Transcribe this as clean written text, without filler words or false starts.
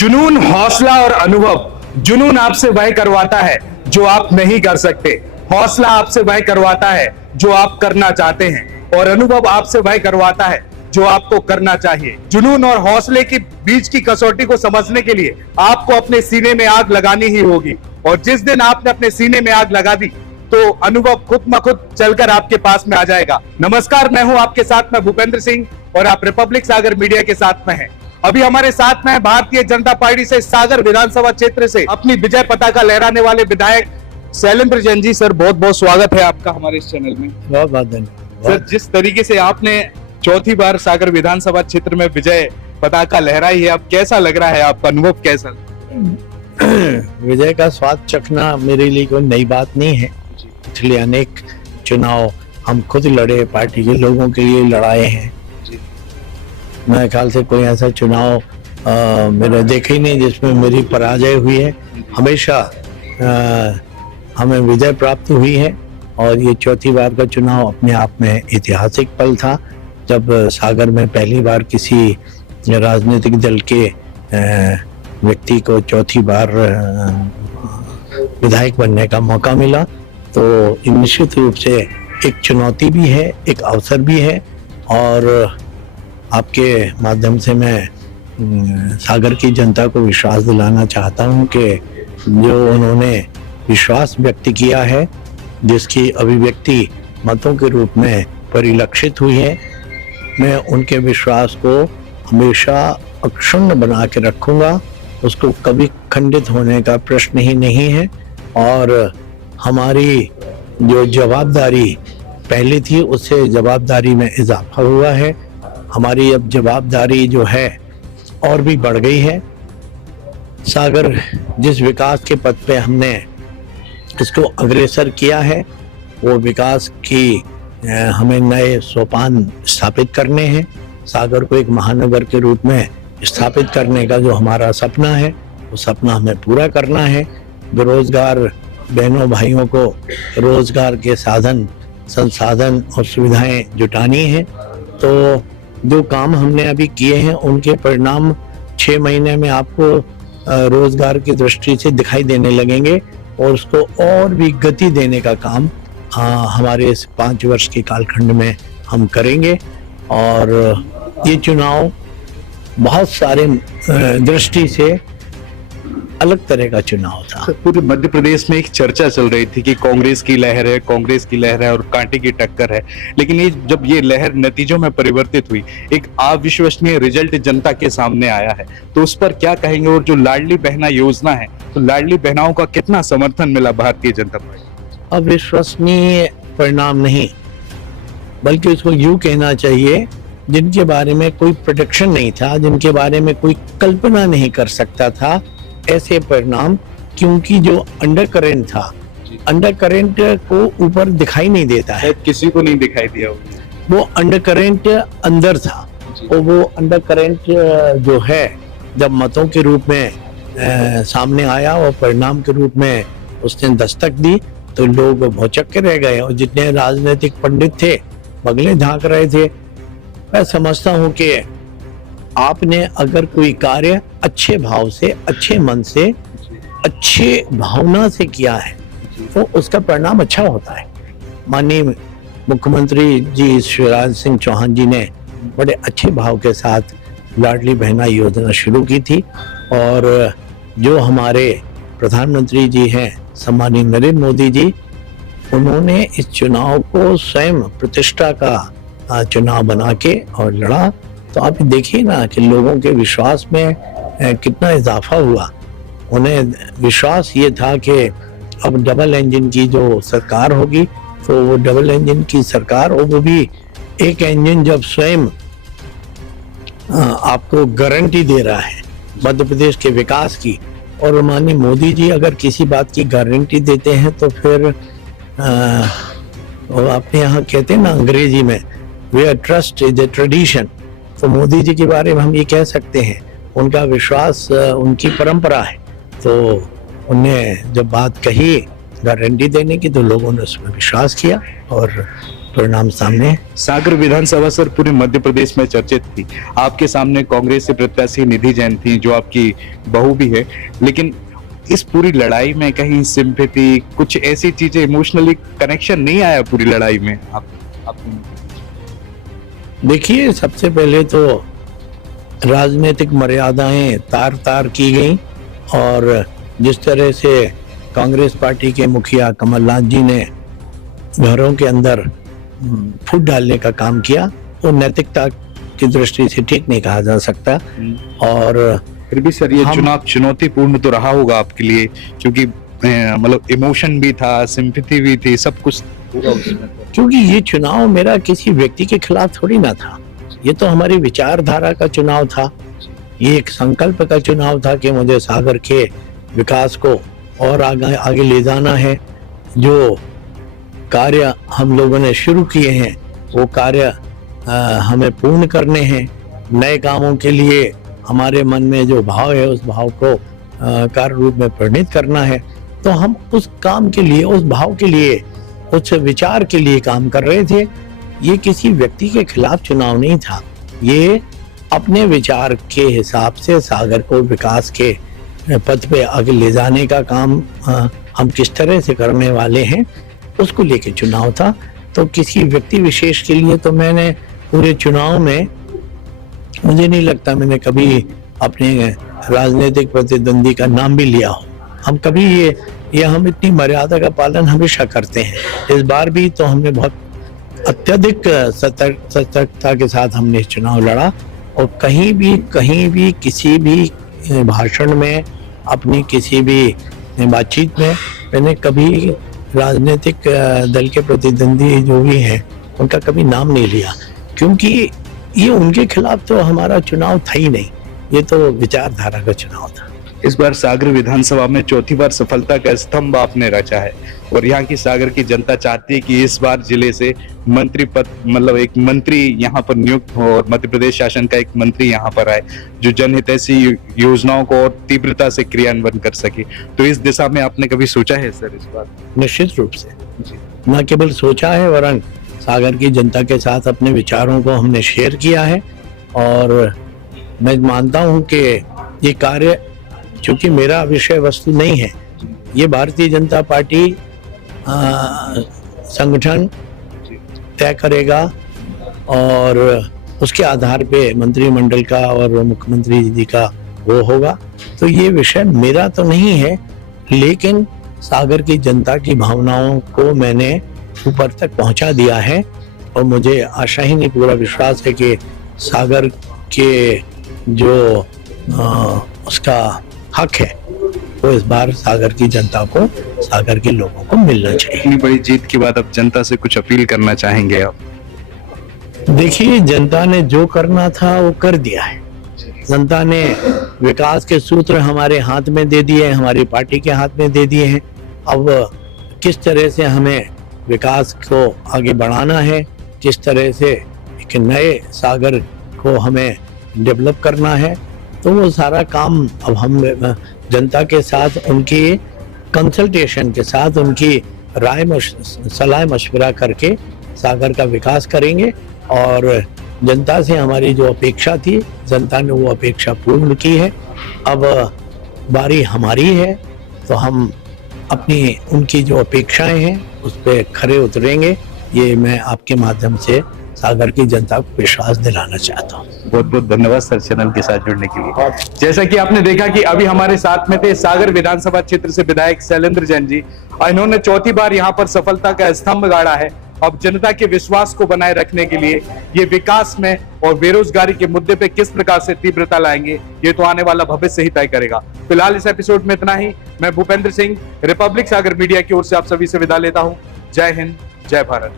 जुनून, हौसला और अनुभव। जुनून आपसे वह करवाता है जो आप नहीं कर सकते, हौसला आपसे वह करवाता है जो आप करना चाहते हैं, और अनुभव आपसे वह करवाता है जो आपको करना चाहिए। जुनून और हौसले के बीच की कसौटी को समझने के लिए आपको अपने सीने में आग लगानी ही होगी, और जिस दिन आपने अपने सीने में आग लगा दी तो अनुभव खुद ब खुद चलकर आपके पास में आ जाएगा। नमस्कार, मैं हूं आपके साथ में भूपेंद्र सिंह और आप रिपब्लिक सागर मीडिया के साथ में हैं। अभी हमारे साथ में भारतीय जनता पार्टी से सागर विधानसभा क्षेत्र से अपनी विजय पताका लहराने वाले विधायक शैलेंद्र जैन जी। सर, बहुत बहुत स्वागत है आपका हमारे इस चैनल में। बहुत बहुत धन्यवाद। सर, जिस तरीके से आपने चौथी बार सागर विधानसभा क्षेत्र में विजय पताका लहराई है, अब कैसा लग रहा है, आपका अनुभव कैसा? विजय का स्वाद चखना मेरे लिए कोई नई बात नहीं है। पिछले अनेक चुनाव हम खुद लड़े, पार्टी के लोगों के लिए लड़ाए हैं। मेरे ख्याल से कोई ऐसा चुनाव मैंने देखा ही नहीं जिसमें मेरी पराजय हुई है। हमेशा हमें विजय प्राप्त हुई है, और ये चौथी बार का चुनाव अपने आप में ऐतिहासिक पल था, जब सागर में पहली बार किसी राजनीतिक दल के व्यक्ति को चौथी बार विधायक बनने का मौका मिला। तो निश्चित रूप से एक चुनौती भी है, एक अवसर भी है, और आपके माध्यम से मैं सागर की जनता को विश्वास दिलाना चाहता हूं कि जो उन्होंने विश्वास व्यक्त किया है, जिसकी अभिव्यक्ति मतों के रूप में परिलक्षित हुई है, मैं उनके विश्वास को हमेशा अक्षुण्ण बना के रखूंगा। उसको कभी खंडित होने का प्रश्न ही नहीं है, और हमारी जो जवाबदारी पहले थी उससे जवाबदारी में इजाफा हुआ है। हमारी अब जवाबदारी जो है और भी बढ़ गई है। सागर जिस विकास के पथ पे हमने इसको अग्रसर किया है, वो विकास की हमें नए सोपान स्थापित करने हैं। सागर को एक महानगर के रूप में स्थापित करने का जो हमारा सपना है, वो सपना हमें पूरा करना है। बेरोजगार बहनों भाइयों को रोजगार के साधन, संसाधन और सुविधाएं जुटानी है। तो जो काम हमने अभी किए हैं उनके परिणाम 6 महीने में आपको रोजगार की दृष्टि से दिखाई देने लगेंगे, और उसको और भी गति देने का काम हमारे इस 5 वर्ष के कालखंड में हम करेंगे। और ये चुनाव बहुत सारे दृष्टि से अलग तरह का चुनाव था। पूरे मध्य प्रदेश में एक चर्चा चल रही थी कि कांग्रेस की लहर है, कांग्रेस की लहर है और कांटे की टक्कर है, लेकिन ये जब ये लहर नतीजों में परिवर्तित हुई, एक अविश्वसनीय रिजल्ट जनता के सामने आया है, तो उस पर क्या कहेंगे? और जो लाडली बहना योजना है, तो लाडली बहनाओं का कितना समर्थन मिला भारतीय जनता पार्टी? अविश्वसनीय परिणाम नहीं, बल्कि उसको यूं कहना चाहिए, जिनके बारे में कोई प्रोटेक्शन नहीं था, जिनके बारे में कोई कल्पना नहीं कर सकता था, ऐसे परिणाम। क्योंकि जो अंडर करेंट था, अंडर करेंट को ऊपर दिखाई नहीं देता है, किसी को नहीं दिखाई दिया। वो अंडर करेंट अंदर था, और वो अंडर करेंट जो है जब मतों के रूप में सामने आया और परिणाम के रूप में उसने दस्तक दी, तो लोग भौचक्के रह गए, और जितने राजनीतिक पंडित थे बगले झांक रहे थे। मैं समझता हूँ कि आपने अगर कोई कार्य अच्छे भाव से, अच्छे मन से, अच्छे भावना से किया है, तो उसका परिणाम अच्छा होता है। माननीय मुख्यमंत्री जी शिवराज सिंह चौहान जी ने बड़े अच्छे भाव के साथ लाडली बहना योजना शुरू की थी, और जो हमारे प्रधानमंत्री जी हैं सम्माननीय नरेंद्र मोदी जी, उन्होंने इस चुनाव को स्वयं प्रतिष्ठा का चुनाव बना के और लड़ा। तो आप देखिए ना कि लोगों के विश्वास में कितना इजाफा हुआ। उन्हें विश्वास ये था कि अब डबल इंजन की जो सरकार होगी, तो वो डबल इंजन की सरकार, और वो भी एक इंजन जब स्वयं आपको गारंटी दे रहा है मध्य प्रदेश के विकास की। और माननीय मोदी जी अगर किसी बात की गारंटी देते हैं, तो फिर अपने यहाँ कहते हैं ना अंग्रेजी में, where trust is a tradition. तो मोदी जी के बारे में हम ये कह सकते हैं, उनका विश्वास उनकी परंपरा है। तो उन्हें जब बात कही गारंटी देने की, तो लोगों ने उसमें विश्वास किया, और परिणाम सामने है। सागर विधानसभा सर पूरे मध्य प्रदेश में चर्चित थी। आपके सामने कांग्रेस से प्रत्याशी निधि जैन थी, जो आपकी बहू भी है, लेकिन इस पूरी लड़ाई में कहीं सिंपैथी, कुछ ऐसी चीजें, इमोशनली कनेक्शन नहीं आया पूरी लड़ाई में? आप देखिए, सबसे पहले तो राजनीतिक मर्यादाएं तार तार की गई, और जिस तरह से कांग्रेस पार्टी के मुखिया कमलनाथ जी ने घरों के अंदर फूट डालने का काम किया, वो नैतिकता की दृष्टि से ठीक नहीं कहा जा सकता। और फिर भी सर, ये चुनाव चुनौतीपूर्ण तो रहा होगा आपके लिए, क्योंकि मतलब इमोशन भी था, सिंपैथी भी थी, सब कुछ होगा उसमें। क्योंकि ये चुनाव मेरा किसी व्यक्ति के खिलाफ थोड़ी ना था, ये तो हमारी विचारधारा का चुनाव था। ये एक संकल्प का चुनाव था कि मुझे सागर के विकास को और आगे ले जाना है। जो कार्य हम लोगों ने शुरू किए हैं वो कार्य हमें पूर्ण करने हैं। नए कामों के लिए हमारे मन में जो भाव है उस भाव को कार्य रूप में परिणित करना है। तो हम उस काम के लिए, उस भाव के लिए, उस विचार के लिए काम कर रहे थे। ये किसी व्यक्ति के खिलाफ चुनाव नहीं था, ये अपने विचार के हिसाब से सागर को विकास के पथ पे आगे ले जाने का काम हम किस तरह से करने वाले हैं उसको लेके चुनाव था। तो किसी व्यक्ति विशेष के लिए तो मैंने पूरे चुनाव में, मुझे नहीं लगता मैंने कभी अपने राजनीतिक प्रतिद्वंदी का नाम भी लिया हो। हम कभी ये हम इतनी मर्यादा का पालन हमेशा करते हैं। इस बार भी तो हमने बहुत अत्यधिक सतर्कता के साथ हमने चुनाव लड़ा, और कहीं भी किसी भी भाषण में, अपनी किसी भी बातचीत में मैंने कभी राजनीतिक दल के प्रतिद्वंदी जो भी हैं उनका कभी नाम नहीं लिया, क्योंकि ये उनके खिलाफ तो हमारा चुनाव था ही नहीं, ये तो विचारधारा का चुनाव था। इस बार सागर विधानसभा में चौथी बार सफलता का स्तंभ आपने रचा है, और यहाँ की सागर की जनता चाहती है कि इस बार जिले से मंत्री पद, मतलब एक मंत्री यहाँ पर नियुक्त हो, और मध्य प्रदेश शासन का एक मंत्री यहाँ पर आए जो जनहितैषी योजनाओं को और तीव्रता से क्रियान्वयन कर सके। तो इस दिशा में आपने कभी सोचा है सर इस बार? निश्चित रूप से न केवल सोचा है, वरन सागर की जनता के साथ अपने विचारों को हमने शेयर किया है। और मैं मानता हूँ कि ये कार्य, चूंकि मेरा विषय वस्तु नहीं है, ये भारतीय जनता पार्टी संगठन तय करेगा, और उसके आधार पे मंत्रिमंडल का और मुख्यमंत्री जी का वो होगा। तो ये विषय मेरा तो नहीं है, लेकिन सागर की जनता की भावनाओं को मैंने ऊपर तक पहुंचा दिया है, और मुझे आशा ही नहीं, पूरा विश्वास है कि सागर के जो उसका हक है वो इस बार सागर की जनता को, सागर के लोगों को मिलना चाहिए। इतनी बड़ी जीत के बाद अब जनता से कुछ अपील करना चाहेंगे आप? देखिए, जनता ने जो करना था वो कर दिया है। जनता ने विकास के सूत्र हमारे हाथ में दे दिए, हमारी पार्टी के हाथ में दे दिए हैं। अब किस तरह से हमें विकास को आगे बढ़ाना है, किस तरह से एक नए सागर को हमें डेवलप करना है, तो वो सारा काम अब हम जनता के साथ, उनकी कंसल्टेशन के साथ, उनकी सलाह मशवरा करके सागर का विकास करेंगे। और जनता से हमारी जो अपेक्षा थी, जनता ने वो अपेक्षा पूर्ण की है। अब बारी हमारी है, तो हम अपनी उनकी जो अपेक्षाएं हैं उस पर खरे उतरेंगे। ये मैं आपके माध्यम से सागर की जनता को विश्वास दिलाना चाहता हूँ। बहुत बहुत धन्यवाद सर चैनल के साथ जुड़ने के लिए। जैसा कि आपने देखा कि अभी हमारे साथ में थे सागर विधानसभा क्षेत्र से विधायक शैलेंद्र जैन जी, और इन्होंने चौथी बार यहाँ पर सफलता का स्तंभ गाड़ा है। अब जनता के विश्वास को बनाए रखने के लिए ये विकास में और बेरोजगारी के मुद्दे पे किस प्रकार से तीव्रता लाएंगे, ये तो आने वाला भविष्य ही तय करेगा। फिलहाल इस एपिसोड में इतना ही। मैं भूपेंद्र सिंह, रिपब्लिक सागर मीडिया की ओर से आप सभी से विदा लेता हूँ। जय हिंद, जय भारत।